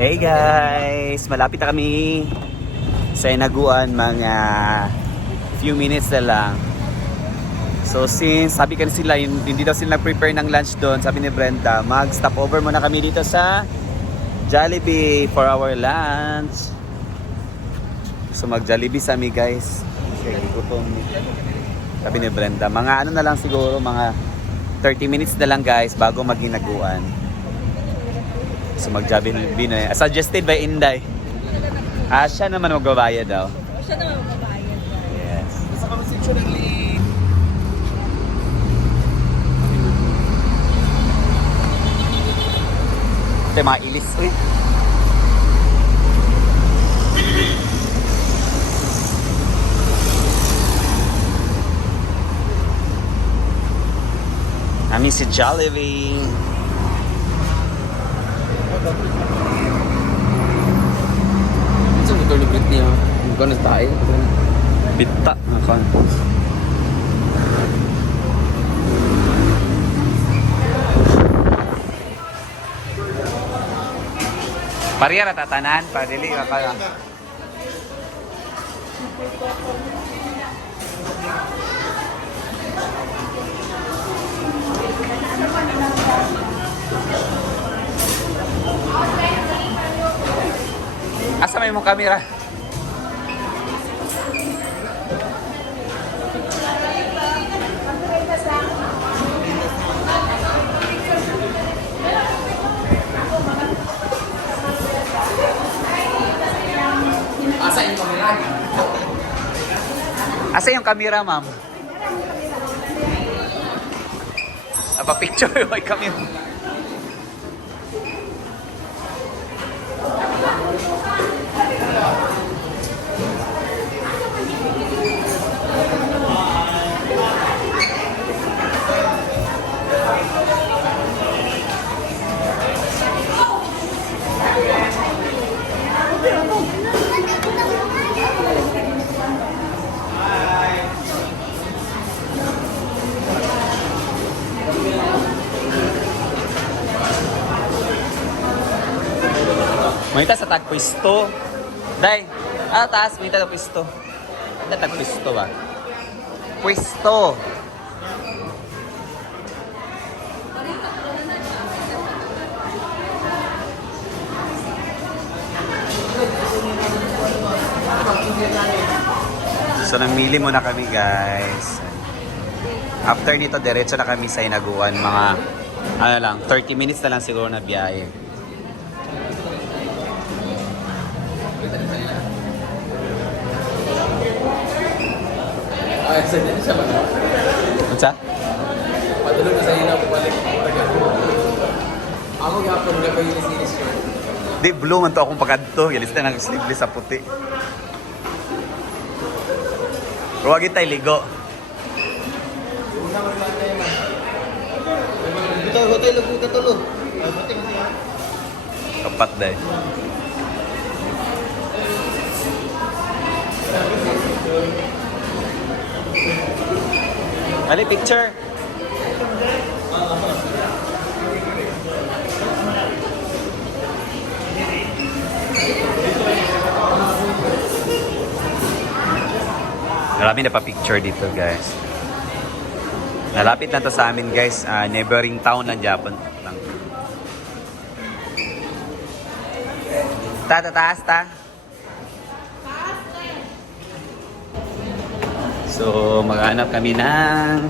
Hey guys! Malapit na kami sa Inaguan, mga few minutes na lang. So since sabi kasi sila hindi daw sila nag-prepare ng lunch doon, sabi ni Brenda, mag-stop over muna kami dito sa Jollibee for our lunch. So mag-Jollibee sa amin guys. Kasi gutom. Sabi ni Brenda, mga ano na lang siguro, mga 30 minutes na lang guys bago mag-Inaguan. So mag-Jollibee na. Suggested by Inday. Siya naman magbabayad daw. Siya naman magbabayad. Yes. Sa conceptually. Ito yung mga ilis. Uy. Namin si Jollibee. Ito yung tulubit niya. Yung gano'n tayo. Bita. Nakon. Pariya na tatanan. Padili ka pala. Asa may mong kamera? Asa yung kamera? Asa yung kamera, ma'am? Apa picture yung kamera? Manita sa tagpwisto. Day, taas, manita sa pwisto. Ano tagpwisto ba? Pwisto. So namili muna kami guys. After nito, diretso na kami sa Inaguan. Mga, 30 minutes na lang siguro na biyahe. Ay, sa dito siya ba? Unsa? Padulog na sa ina po balik. Ako gapon na pa yung sinis yun. Di, blue man to akong pagkadto. Yalis na ng sleeveless sa puti. Huwag tayo ligo. Ito, hotel, lagu ka tulog. Kapat dahil. Ali, picture. Marami na pa picture dito guys. Nalapit na to sa amin guys. Neighboring town ng Japan lang. Taas ta. So maghanap kami ng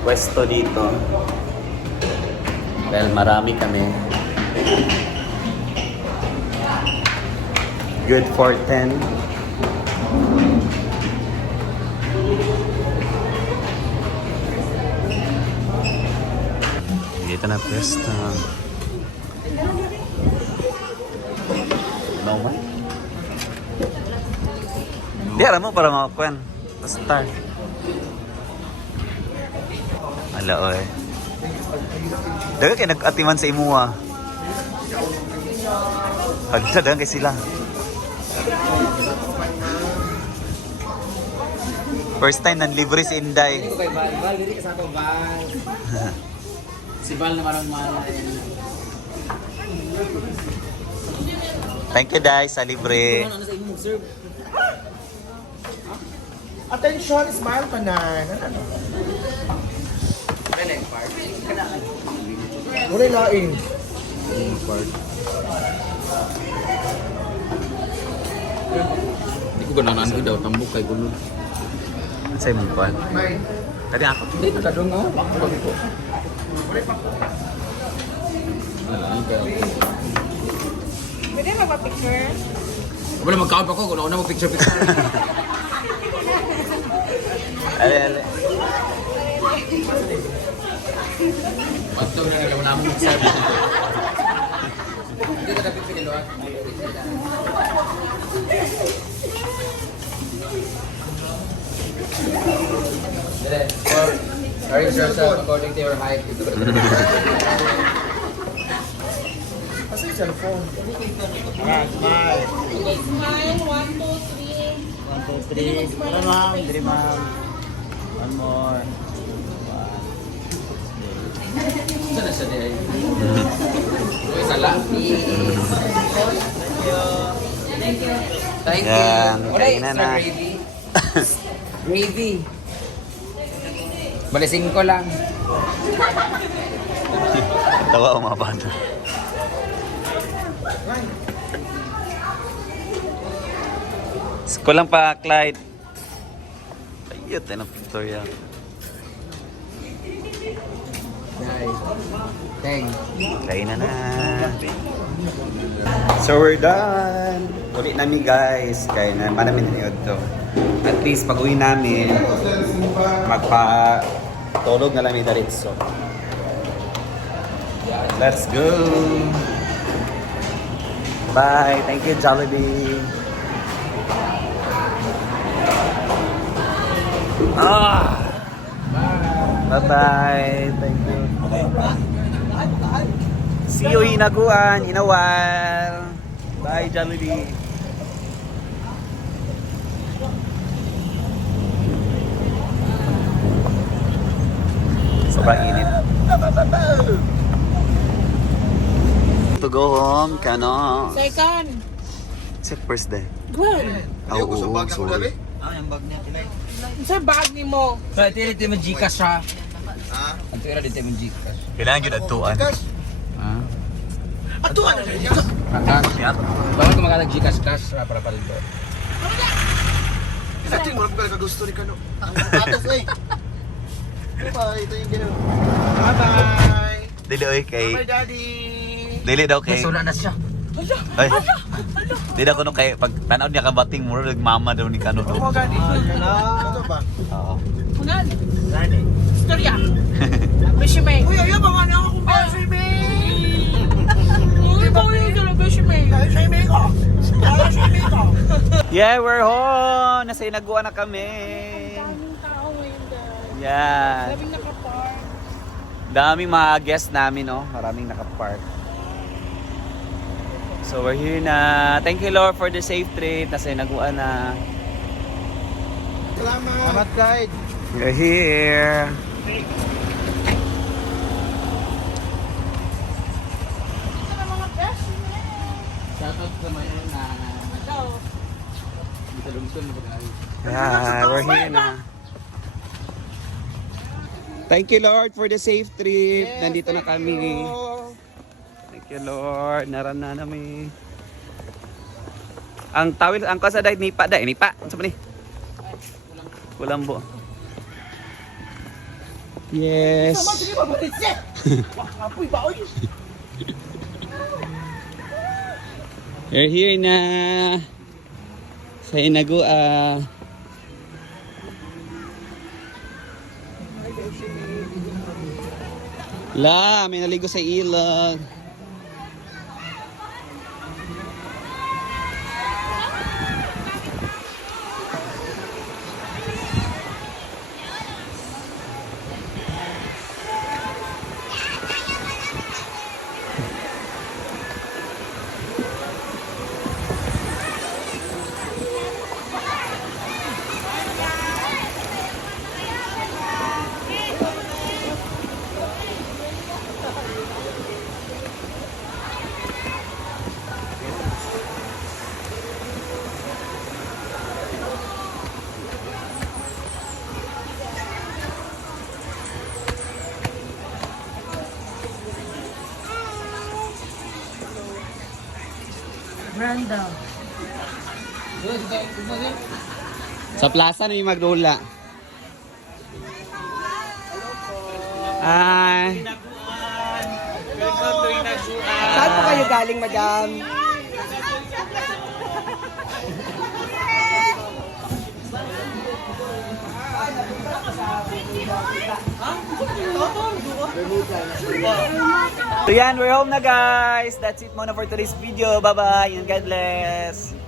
pwesto dito. Dahil marami kami. Good for 10. Dito na pwesto. No man. Di alam mo para makakuan. Star. Ala oy. Daga kay nag-atiman sa imuha. Hagdagan kay sila. First time nang libre si Inday. Ito kay Val. Val, dito ka sa ato, Val. Si Val na marang Thank you, Day, sa libre. Ano sa imong serve? Attention, smile pa na. Ano? Ano yung part? Wala yung laing. Hindi ko gananan ko daw. Tambok kay Gunod. Sa imong kwan. Tadi ako. Hindi ko kadong ako. Bakit ko? Pwede magpa-picture? Wala mag-count ako. Kung una mo picture-picture. Ale, ale. Bato na nagawa namin mag-serve. Hindi ka na-picture nilo ah. Dire. Arrange yourself according to your height. Kasi yung cellphone. Smile. Smile, 1, 2, 3. 1, 2, 3. Ano ma'am? 3 ma'am. One more. Saan na siya di ay? Uy, sala. Thank you. Yan, Wala kainan extra na. gravy. Gravy. Bali 5 lang. Tawa o mga bata. Kulang pa, Clyde. Ayot, ano Victoria. Nice. Thank. Kainan na. So we're done. Ulit namin guys. Kaya na namin naniod to. At least pag uwi namin, magpa-tulog na namin diretso. Let's go. Bye. Thank you, Jollibee. Bye-bye. Thank you. See you Hinaguan in a while. Bye, Jollibee. Sobrang init. To go home, kano? Second. It's your first day. Good. Oo, sorry. Sa bag ni mo. So, ito yung mo Gcash ha? Ito yung dito mo Gcash. Kailangan yun atuan. Ah. Atuan na rin. Bakit ko magkatag Gcash cash para dito? Natin mo lang ka gusto ni Kano. Ang atas eh. Bye, ito yung gano'n. Bye-bye. Dili oy kay Bye, Daddy. dili daw kay. Sula na siya. Ay. Dili daw kuno kay pag tanaw niya ka bating mo nagmama daw ni Kano daw. Oo, gani. Ito ba? Oo. Kunan. Gani. Storya. Bishime. Uy, ayaw ba nga na ako kung paano siya Uy, bawal yung dala bishime. siya yung ko. Ayaw siya yung ko. Yeah, we're home. Nasa Hinaguan na kami. Daming tao ngayon dahil. Yeah. Daming nakapark. Daming mga guests namin, no? Maraming nakapark. So we're here na. Thank you Lord for the safe trip. Nasa Hinaguan na. Salamat, guide. We're here. Ito na mga bishime. Shoutout sa mayon na Ito. dito lungsod na pag-aari. Yeah, we're here na. Thank you Lord for the safe trip. Nandito na kami. Thank you Lord. Naran na namin. Ang tawil, ang kasa dahil nipa dahil. Nipa. Ano sa ni? Kulambo. Yes. Sige, babalik siya. Apoy ba, oy? We're here na sa Hinagua. La, may naligo sa ilog. Branda. Sa plaza na yung magdula. Ay. Saan po kayo galing, madam? So yan, we're home na guys. That's it muna for today's video. Bye-bye and God bless.